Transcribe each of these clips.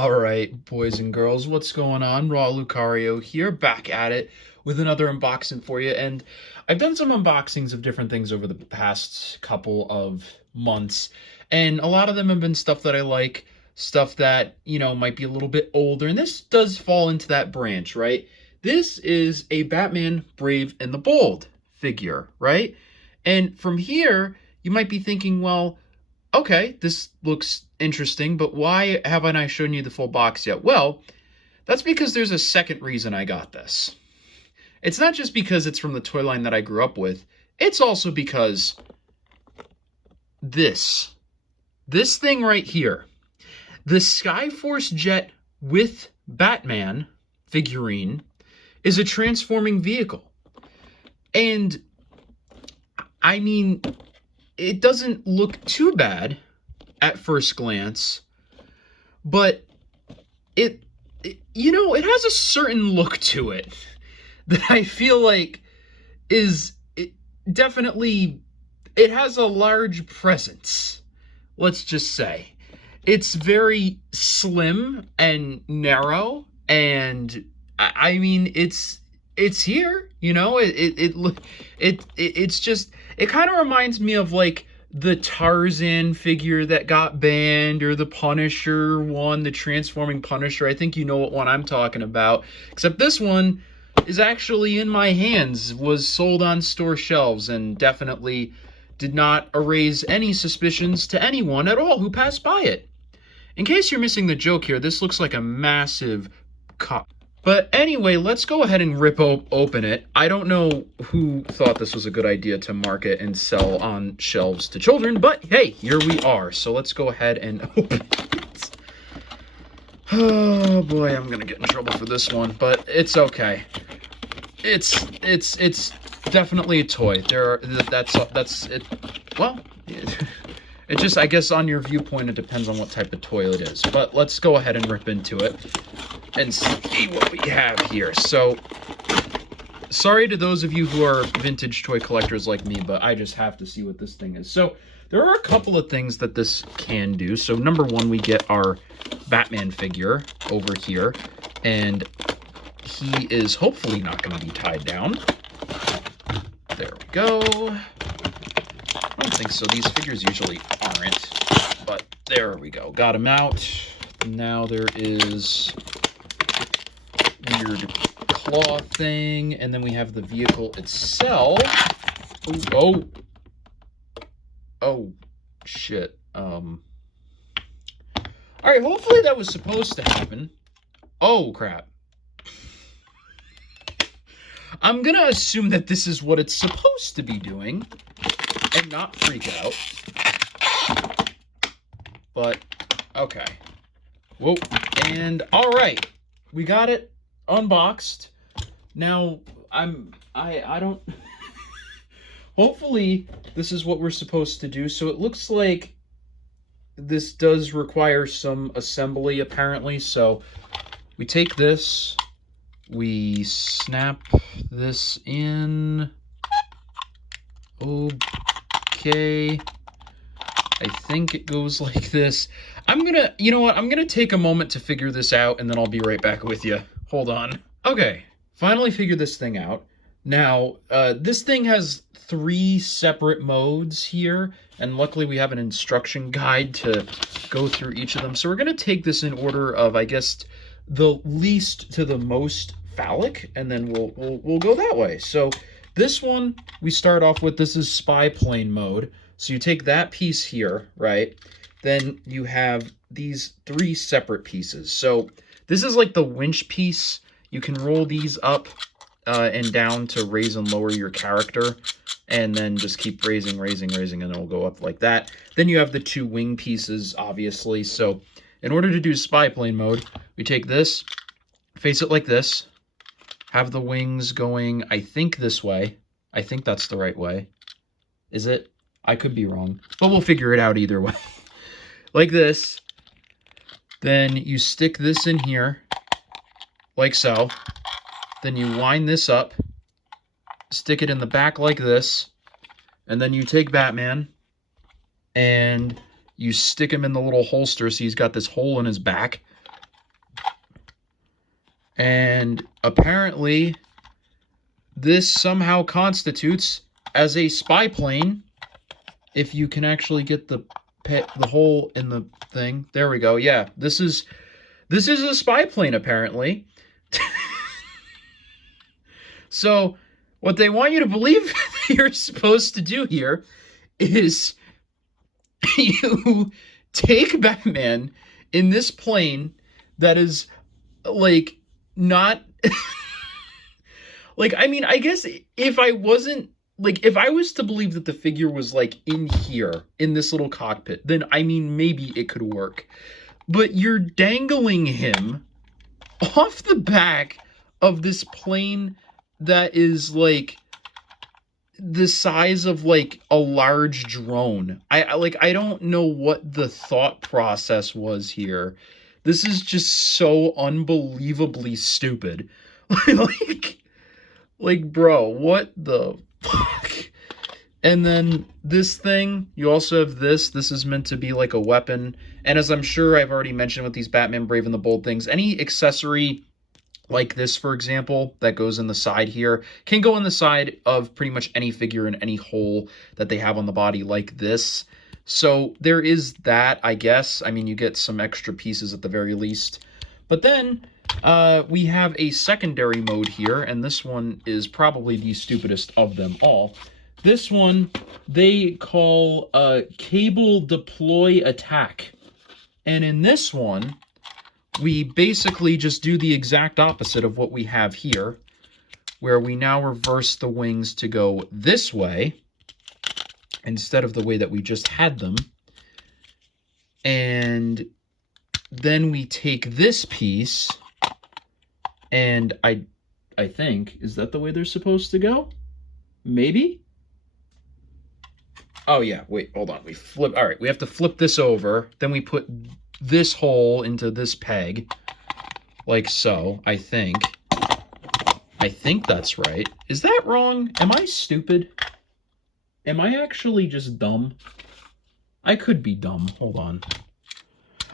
All right, boys and girls, what's going on? Raw Lucario here, back at it with another unboxing for you. And I've done some unboxings of different things over the past couple of months, and a lot of them have been stuff that I like, stuff that, might be a little bit older. And this does fall into that branch, right? This is a Batman Brave and the Bold figure, right? And from here, you might be thinking, well, okay, this looks interesting, but why haven't I shown you the full box yet? Well, that's because there's a second reason I got this. It's not just because it's from the toy line that I grew up with. It's also because this thing right here, the Skyforce Jet with Batman figurine, is a transforming vehicle. And I mean, it doesn't look too bad at first glance, but it has a certain look to it that I feel like definitely, it has a large presence. Let's just say it's very slim and narrow, and I mean, it's here, it's just, it kind of reminds me of like the Tarzan figure that got banned, or the Punisher one, the transforming Punisher. I think you know what one I'm talking about, except this one is actually in my hands, was sold on store shelves, and definitely did not erase any suspicions to anyone at all who passed by it. In case you're missing the joke here, this looks like a massive cup. But anyway, let's go ahead and rip open it. I don't know who thought this was a good idea to market and sell on shelves to children, but hey, here we are. So let's go ahead and open it. Oh boy, I'm gonna get in trouble for this one, but it's okay. It's definitely a toy. That's it. Well, it just, I guess on your viewpoint, it depends on what type of toy it is. But let's go ahead and rip into it and see what we have here. So, sorry to those of you who are vintage toy collectors like me, but I just have to see what this thing is. So, there are a couple of things that this can do. So, number one, we get our Batman figure over here, and he is hopefully not going to be tied down. There we go. I don't think so. These figures usually aren't, but there we go. Got him out. Now there is weird claw thing, and then we have the vehicle itself. Ooh, oh shit. All right, hopefully that was supposed to happen. Oh crap. I'm gonna assume that this is what it's supposed to be doing and not freak out. But okay. Whoa. And all right, we got it unboxed. Now I don't hopefully this is what we're supposed to do. So it looks like this does require some assembly apparently. So we take this, we snap this in. Okay, I think it goes like this. You know what? I'm gonna take a moment to figure this out, and then I'll be right back with you. Hold on. Okay, finally figured this thing out. Now, this thing has 3 separate modes here, and luckily we have an instruction guide to go through each of them. So we're gonna take this in order of, I guess, the least to the most phallic, and then we'll go that way. So this one we start off with, this is spy plane mode. So you take that piece here, right? Then you have these 3 separate pieces. So this is like the winch piece. You can roll these up and down to raise and lower your character, and then just keep raising, and it'll go up like that. Then you have the 2 wing pieces, obviously. So in order to do spy plane mode, we take this, face it like this, have the wings going, I think this way. I think that's the right way. Is it? I could be wrong, but we'll figure it out either way. Like this. Then you stick this in here, like so. Then you line this up, stick it in the back like this, and then you take Batman and you stick him in the little holster, so he's got this hole in his back. And apparently, this somehow constitutes as a spy plane. If you can actually get the hole in the thing. There we go. Yeah, this is a spy plane, apparently. So, what they want you to believe you're supposed to do here is you take Batman in this plane that is, like, not... like, I mean, I guess if I wasn't... Like, if I was to believe that the figure was, like, in here, in this little cockpit, then, I mean, maybe it could work. But you're dangling him off the back of this plane that is, like, the size of, like, a large drone. I don't know what the thought process was here. This is just so unbelievably stupid. like, bro, what the fuck? And then this thing, you also have this. This is meant to be like a weapon. And as I'm sure I've already mentioned with these Batman Brave and the Bold things, any accessory like this, for example, that goes in the side here, can go in the side of pretty much any figure in any hole that they have on the body like this. So there is that, I guess. I mean, you get some extra pieces at the very least. But then we have a secondary mode here, and this one is probably the stupidest of them all. This one they call cable deploy attack. And in this one, we basically just do the exact opposite of what we have here, where we now reverse the wings to go this way instead of the way that we just had them. And then we take this piece, and I think, is that the way they're supposed to go? Maybe? Oh yeah, wait, hold on. We flip, all right, we have to flip this over. Then we put this hole into this peg, like so, I think. I think that's right. Is that wrong? Am I stupid? Am I actually just dumb? I could be dumb. Hold on.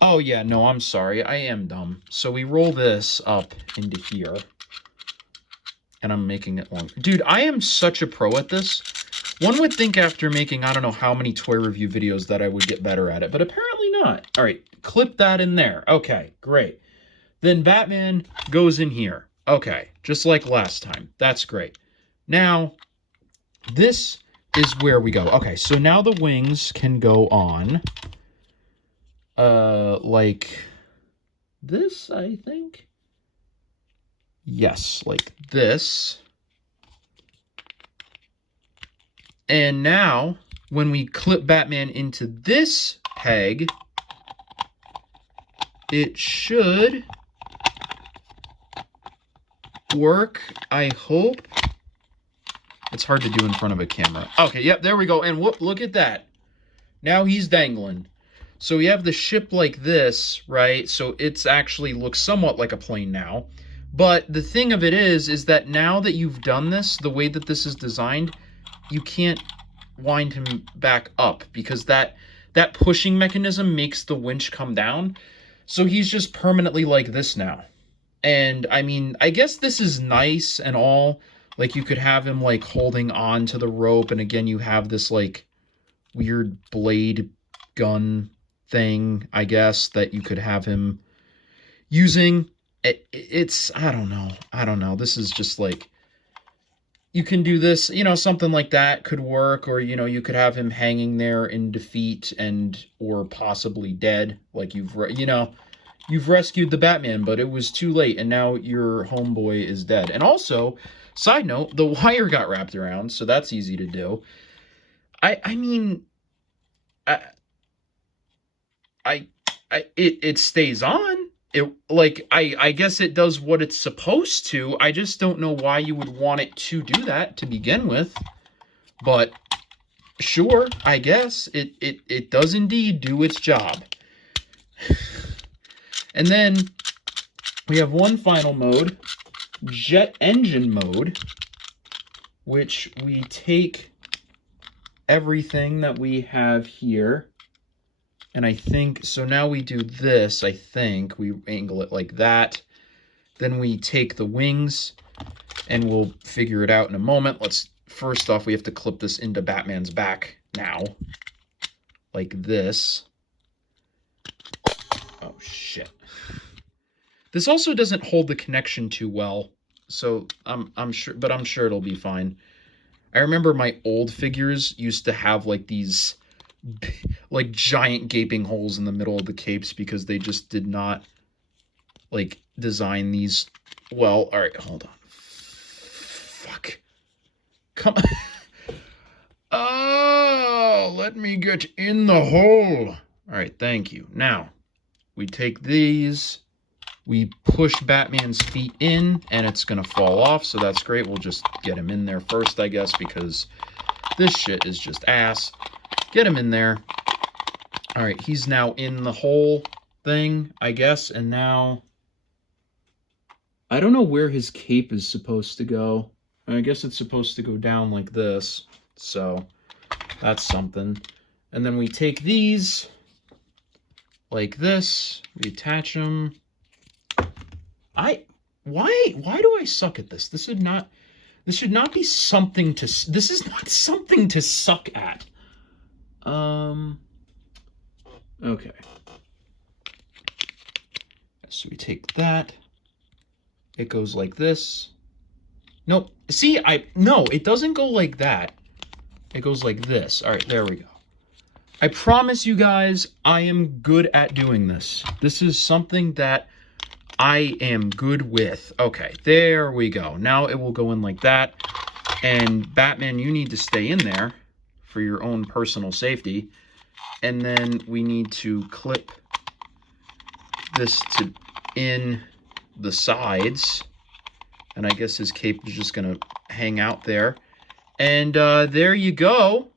Oh yeah, no, I'm sorry. I am dumb. So we roll this up into here. And I'm making it long. Dude, I am such a pro at this. One would think after making I don't know how many toy review videos that I would get better at it, but apparently not. All right, clip that in there. Okay, great. Then Batman goes in here. Okay, just like last time. That's great. Now, this is where we go. Okay, so now the wings can go on. Like this, I think. Yes, like this. And now, when we clip Batman into this peg, it should work, I hope. It's hard to do in front of a camera. Okay, yep, there we go. And whoop, look at that. Now he's dangling. So we have the ship like this, right? So it's actually looks somewhat like a plane now. But the thing of it is that now that you've done this, the way that this is designed, you can't wind him back up because that pushing mechanism makes the winch come down. So he's just permanently like this now. And I mean, I guess this is nice and all. Like you could have him like holding on to the rope. And again, you have this like weird blade gun thing, I guess, that you could have him using. It's, I don't know. This is just like, you can do this, you know, something like that could work, or, you know, you could have him hanging there in defeat and, or possibly dead, like you've rescued the Batman, but it was too late, and now your homeboy is dead. And also, side note, the wire got wrapped around, so that's easy to do. I mean, it stays on. I guess it does what it's supposed to. I just don't know why you would want it to do that to begin with. But sure, I guess it does indeed do its job. And then we have one final mode, jet engine mode, which we take everything that we have here. And I think, so now we do this, I think. We angle it like that. Then we take the wings, and we'll figure it out in a moment. First off, we have to clip this into Batman's back now. Like this. Oh, shit. This also doesn't hold the connection too well, so I'm sure it'll be fine. I remember my old figures used to have like these like giant gaping holes in the middle of the capes because they just did not like design these well. All right, hold on. Fuck. Come on. Oh, let me get in the hole. All right, thank you. Now, we take these, we push Batman's feet in, and it's going to fall off, so that's great. We'll just get him in there first, I guess, because this shit is just ass. Get him in there. All right, he's now in the hole thing, I guess, and now I don't know where his cape is supposed to go. I guess it's supposed to go down like this, so that's something. And then we take these like this, we attach them. Why do I suck at this? This should not be something to, this is not something to suck at. Okay. So we take that. It goes like this. Nope. See, no, it doesn't go like that. It goes like this. All right, there we go. I promise you guys, I am good at doing this. This is something that I am good with. Okay, there we go. Now it will go in like that. And Batman, you need to stay in there for your own personal safety. And then we need to clip this to in the sides. And I guess his cape is just going to hang out there. And there you go.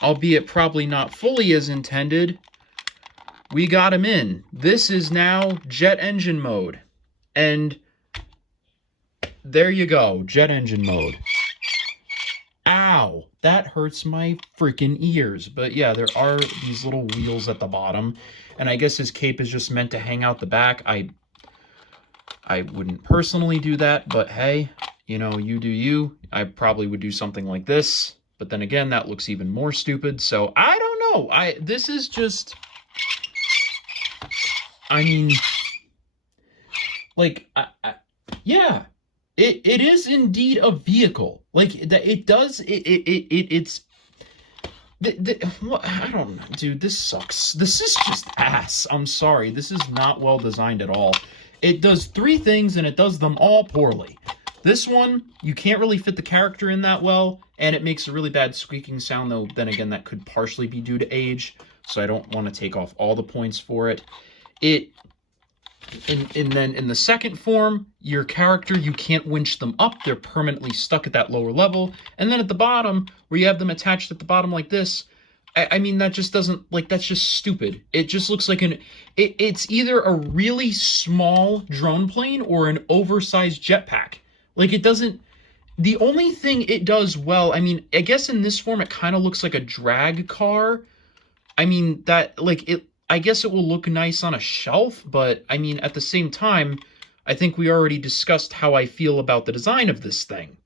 Albeit probably not fully as intended. We got him in. This is now jet engine mode. And there you go, jet engine mode. Ow, that hurts my freaking ears. But yeah, there are these little wheels at the bottom. And I guess his cape is just meant to hang out the back. I wouldn't personally do that, but hey, you know, you do you. I probably would do something like this. But then again, that looks even more stupid. So I don't know. This is just, I mean, like, yeah, it is indeed a vehicle. Like it does. It's. What, I don't know, dude. This sucks. This is just ass. I'm sorry. This is not well designed at all. It does three things and it does them all poorly. This one, you can't really fit the character in that well, and it makes a really bad squeaking sound, though then again that could partially be due to age, so I don't want to take off all the points for it. And then in the second form, your character, you can't winch them up, they're permanently stuck at that lower level. And then at the bottom, where you have them attached at the bottom like this, I mean, that just doesn't, like, that's just stupid. It just looks like it's either a really small drone plane or an oversized jetpack. Like, it doesn't, the only thing it does well, I mean, I guess in this form, it kind of looks like a drag car. I mean, that, like, I guess it will look nice on a shelf, but, I mean, at the same time, I think we already discussed how I feel about the design of this thing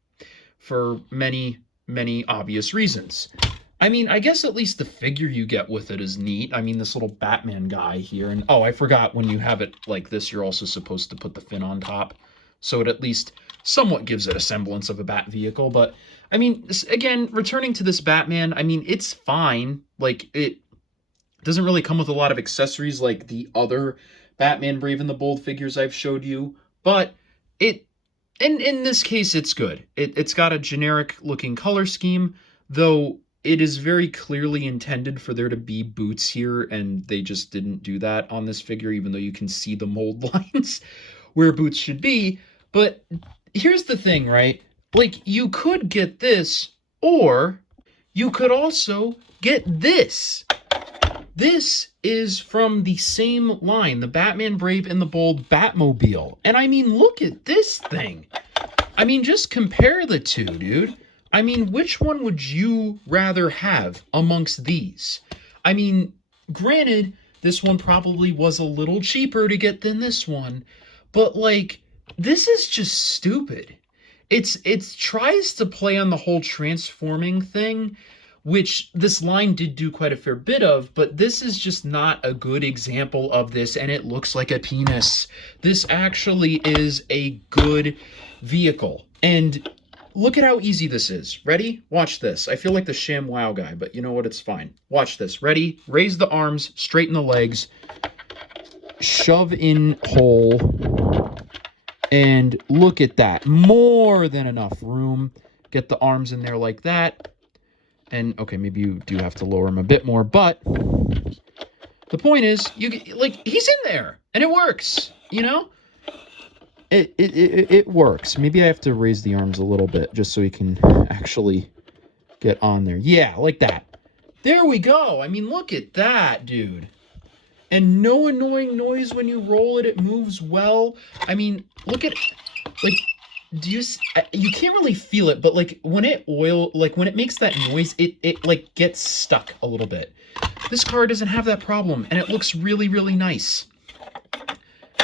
for many, many obvious reasons. I mean, I guess at least the figure you get with it is neat. I mean, this little Batman guy here, and, oh, I forgot, when you have it like this, you're also supposed to put the fin on top, so it at least somewhat gives it a semblance of a bat vehicle. But I mean, again, returning to this Batman, I mean, it's fine. Like, it doesn't really come with a lot of accessories like the other Batman Brave and the Bold figures I've showed you, but in this case, it's good. It's got a generic looking color scheme, though it is very clearly intended for there to be boots here, and they just didn't do that on this figure, even though you can see the mold lines where boots should be. But here's the thing, right? Like, you could get this, or you could also get this. This is from the same line, the Batman Brave and the Bold Batmobile. And I mean, look at this thing. I mean, just compare the two, dude. I mean, which one would you rather have amongst these? I mean, granted, this one probably was a little cheaper to get than this one, but, like, This is just stupid. It tries to play on the whole transforming thing, which this line did do quite a fair bit of, but this is just not a good example of this, and it looks like a penis. This actually is a good vehicle. And look at how easy this is. Ready? Watch this. I feel like the ShamWow guy, but you know what? It's fine. Watch this. Ready? Raise the arms, straighten the legs, shove in hole, and look at that. More than enough room. Get the arms in there like that. And, okay, maybe you do have to lower him a bit more, but the point is, he's in there, and it works, you know? It works. Maybe I have to raise the arms a little bit just so he can actually get on there. Yeah, like that. There we go. I mean, look at that, dude. And no annoying noise when you roll it. It moves well. I mean, look at, like, you can't really feel it, but like when it makes that noise, it like gets stuck a little bit. This car doesn't have that problem, and it looks really, really nice.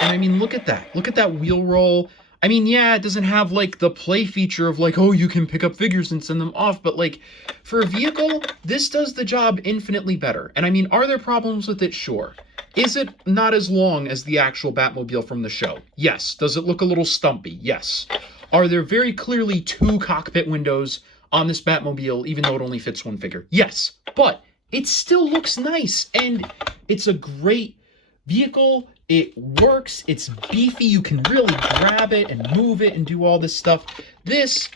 And I mean, look at that wheel roll. I mean, yeah, it doesn't have like the play feature of like, oh, you can pick up figures and send them off, but like for a vehicle, this does the job infinitely better. And I mean, are there problems with it? Sure. Is it not as long as the actual Batmobile from the show? Yes. Does it look a little stumpy? Yes. Are there very clearly 2 cockpit windows on this Batmobile, even though it only fits 1 figure? Yes. But it still looks nice, and it's a great vehicle. It works. It's beefy. You can really grab it and move it and do all this stuff. This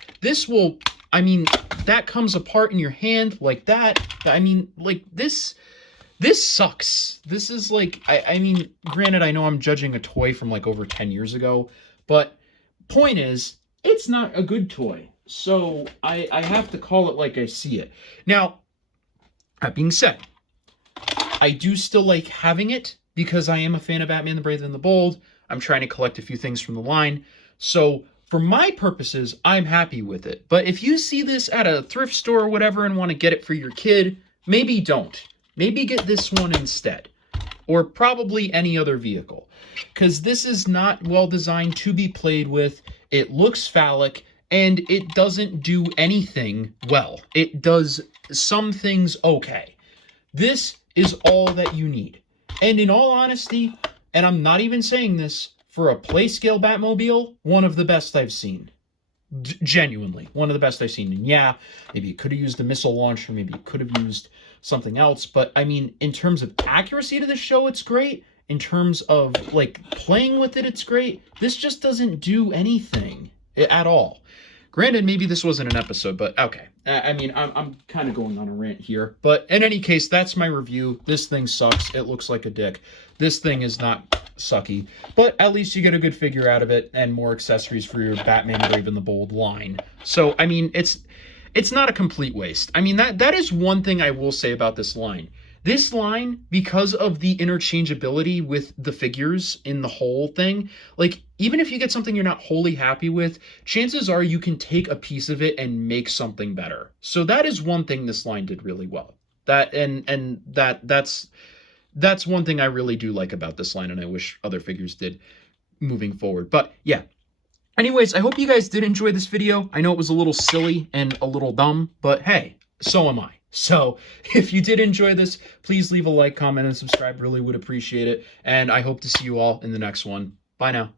will, I mean, that comes apart in your hand like that. I mean, like this sucks. This is like, I mean, granted, I know I'm judging a toy from like over 10 years ago, but point is, it's not a good toy. So I have to call it like I see it. Now, that being said, I do still like having it because I am a fan of Batman the Brave and the Bold. I'm trying to collect a few things from the line. So for my purposes, I'm happy with it. But if you see this at a thrift store or whatever and want to get it for your kid, maybe don't. Maybe get this one instead. Or probably any other vehicle. Because this is not well designed to be played with. It looks phallic, and it doesn't do anything well. It does some things okay. This is all that you need. And in all honesty, and I'm not even saying this, for a play scale Batmobile, one of the best I've seen. Genuinely, one of the best I've seen. And yeah, maybe it could have used a missile launcher, maybe it could have used something else, but I mean, in terms of accuracy to the show, it's great. In terms of like playing with it, it's great. This just doesn't do anything at all. Granted, maybe this wasn't an episode, but okay. I mean, I'm kind of going on a rant here. But in any case, that's my review. This thing sucks. It looks like a dick. This thing is not sucky. But at least you get a good figure out of it and more accessories for your Batman Brave and the Bold line. So, I mean, it's not a complete waste. I mean, that is one thing I will say about this line. This line, because of the interchangeability with the figures in the whole thing, like, even if you get something you're not wholly happy with, chances are you can take a piece of it and make something better. So that is one thing this line did really well. That's one thing I really do like about this line, and I wish other figures did moving forward. But yeah. Anyways, I hope you guys did enjoy this video. I know it was a little silly and a little dumb, but hey, so am I. So if you did enjoy this, please leave a like, comment, and subscribe. Really would appreciate it. And I hope to see you all in the next one. Bye now.